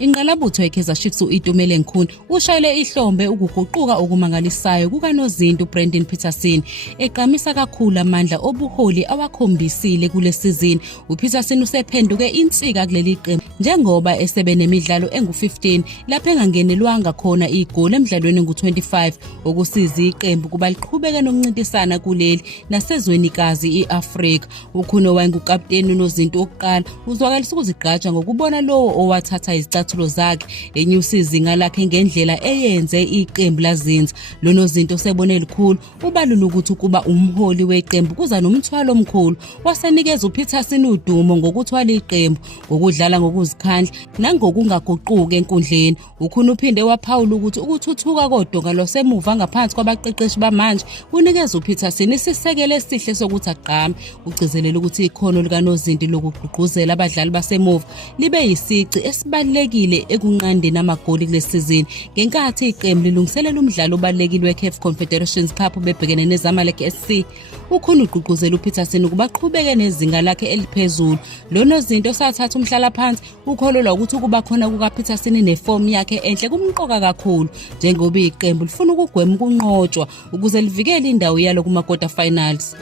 Ingqalabutho yeKaizer Chiefs uItumelo Nkhune ushayele ihlombe ukuguquka okumangalisayo kukaNozinto Brandon Peterson eqhamisa kakhulu amandla obuholi awakhombisile kule sizini. uPeterson usephenduke insika kuleli qembu njengoba esebe nemidlalo engu-15 lapho engangenelwanga khona igoli emidlalweni engu-25 okusiza iqembu kuba liqhubeke nokuncintisana kuleli nasezwenikazi iAfrika. uNkhune wayengukapteni uNozinto wokuqala uzwakalisa ukuzigqaja ngokubona lowo owathatha izicathulo zakhe enyusa izinga lakhe ngendlela eyenze iqembu lazinza. lo Nozinto sebone likhulu ubalula ukuthi kuba umholi weqembu kuza nomthwalo omkhulu. Wasenikeza uPeterson udumo ngokuthwala iqembu ngokudlala ngokuzikhandla nangokungaguquki enkundleni. uNkhune uphinde waphawula ukuthi ukuthuthuka kodonga lwasemuva ngaphansi kwabaqeqeshi bamanje kunikeza uPeterson isisekelo esihle sokuthi agqame. ugcizelela ukuthi ikhono likaNozinto lokugqugquzela abadlali basemuva libe yisici esibalulekile ekunqandeni amagoli kulesizini ngenkathi iqembu lilungiselela umdlalo obalulekile weCAF Confederations Cup bebhekene neZamalek SC. uNkhune ugqugquzela uPeterson ukuba aqhubeke nezinga lakhe eliphezulu. lo Nozinto sathatha umhlala phansi ukholelwa ukuthi ukuba khona kukaPeterson neform yakhe enhle kumqoka kakhulu njengoba iqembu lifuna ukugwema ukunqotshwa ukuze livikele indawo yalo kuma quarter finals.